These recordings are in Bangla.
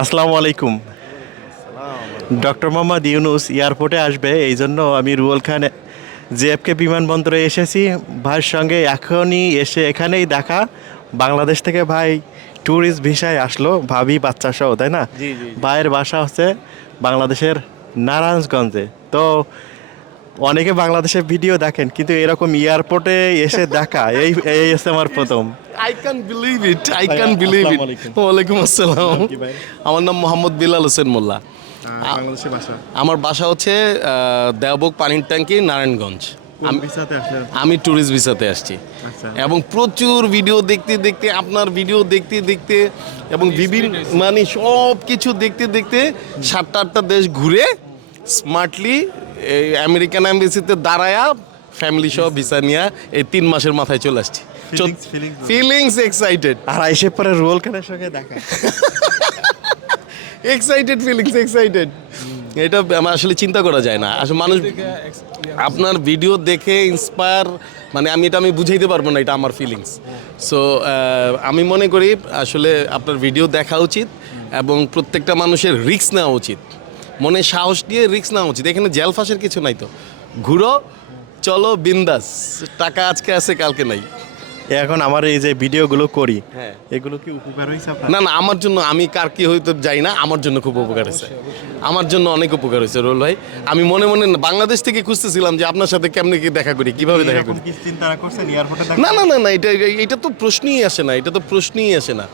আসসালামু আলাইকুম। ডক্টর মোহাম্মদ ইউনুস এয়ারপোর্টে আসবে এই জন্য আমি রুয়েল খান জেএফকে বিমানবন্দরে এসেছি। ভাইয়ের সঙ্গে এখনই এসে এখানেই দেখা। বাংলাদেশ থেকে ভাই ট্যুরিস্ট ভিসায় আসলো ভাবি বাচ্চা সহ তাই না। ভাইয়ের বাসা হচ্ছে বাংলাদেশের নারায়ণগঞ্জে। তো অনেকে বাংলাদেশের ভিডিও দেখেন কিন্তু এরকম এয়ারপোর্টে এসে দেখা এই এই হচ্ছে আমার প্রথম। I can believe it I can believe it. ওয়ালাইকুম আসসালাম? আমার নাম মোহাম্মদ বিলাল হোসেন মোল্লা। আমার বাসা হচ্ছে দেওবক পানির ট্যাঙ্কি নারায়ণগঞ্জ। আমি ভিসাতে আসলে? আমি ট্যুরিস্ট ভিসাতে আসছি। আচ্ছা। এবং প্রচুর ভিডিও দেখতে দেখতে আপনার ভিডিও দেখতে দেখতে এবং বিভিন্ন মানে সব কিছু দেখতে দেখতে সাতটা আটটা দেশ ঘুরে স্মার্টলি এই আমেরিকান অ্যাম্বাসিতে দাঁড়ায়া ফ্যামিলি সহ ভিসা নিয়ে এই তিন মাসের মাথায় চলে আসছি। ফিলিংস এক্সাইটেড আর আইসে পরে রোল খানের সঙ্গে দেখা। এক্সাইটেড ফিলিংস এক্সাইটেড এটা আমার আসলে চিন্তা করা যায় না। আসলে মানুষ আপনার ভিডিও দেখে ইন্সপায়ার মানে আমি এটা আমি বুঝাইতে পারব না এটা আমার ফিলিংস সো আমি মনে করি আসলে আপনার ভিডিও দেখা উচিত এবং প্রত্যেকটা মানুষের রিস্ক নেওয়া উচিত। মনে সাহস দিয়ে রিস্ক নেওয়া উচিত। এখানে জেল ফাঁসের কিছু নাই তো। ঘুরো চলো বিন্দাস। টাকা আজকে আছে কালকে নাই। এখন আমার এই যে ভিডিওগুলো করি হ্যাঁ। এগুলো কি উপকার হয়েছে না না আমার জন্য আমি কার কি হয়তো যাই না আমার জন্য খুব উপকার হয়েছে আমার জন্য অনেক উপকার হয়েছে রোল ভাই। আমি মনে মনে বাংলাদেশ থেকে খুঁজতেছিলাম যে আপনার সাথে কেমনে কি দেখা করি কীভাবে দেখা করি। না না না না এটা এটা তো প্রশ্নই আসে না এটা তো প্রশ্নই আসে না।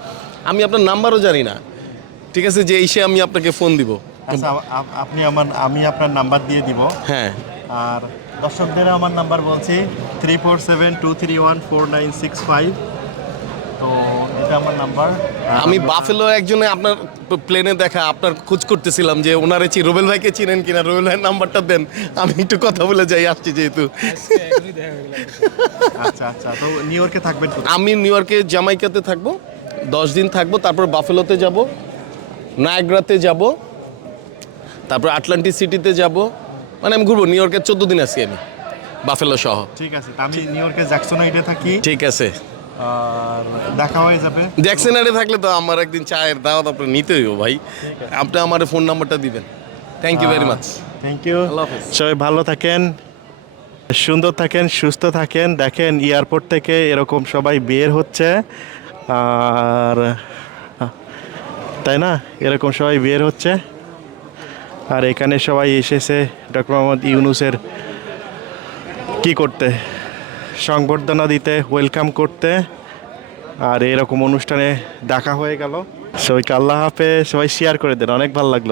আমি আপনার নাম্বারও জানি না। ঠিক আছে যে এসে আমি আপনাকে ফোন দিব। আচ্ছা আপ- আপ- আপনি আমার আমি আপনার নাম্বার দিয়ে দিব। হ্যাঁ। আর দর্শকদের আমার নাম্বার বলছি three four seven two three one four nine six five তো এটা আমার নাম্বার। আমি বাফেলো একজনে আপনার প্লেনে দেখা আপনার খোঁজ করতেছিলাম যে ওনারে চি রোবেল ভাইকে চিনেন কিনা রোবেল ভাইয়ের নাম্বারটা দেন। আমি একটু কথা বলে যাই আসছি যেহেতু। আচ্ছা আচ্ছা তো নিউ ইয়র্কে থাকবেন আমি নিউ ইয়র্কে জামাইকাতে থাকব দশ দিন থাকব তারপর বাফেলোতে যাব নায়াগ্রাতে যাব তারপর আটলান্টিক সিটিতে যাব। মানে আমি ঘুরবো নিউ ইয়র্কের চোদ্দ দিন আছি আমি বাফেলো সহ। ঠিক আছে আমি নিউ ইয়র্কে জ্যাকসন হাইটে থাকি। ঠিক আছে। আর দেখা হয়ে যাবে। জ্যাকসনারে থাকলে তো আমার একদিন চায়ের দাওয়াত আপনার নিতে হইব ভাই। আপনি আমার ফোন নাম্বারটা দিবেন। Thank you very much thank you সবাই ভালো থাকেন সুন্দর থাকেন সুস্থ থাকেন। দেখেন এয়ারপোর্ট থেকে এরকম সবাই বের হচ্ছে। আর তাই না? এরকম সবাই বের হচ্ছে। আর এখানে সবাই এসেছে ডক্টর মোহাম্মদ ইউনুসের কি করতে? সংবর্ধনা দিতে ওয়েলকাম করতে। আর এরকম অনুষ্ঠানে দেখা হয়ে গেল। সবাইকে আল্লাহ হাফে সবাই শেয়ার করে দেন, অনেক ভালো লাগল।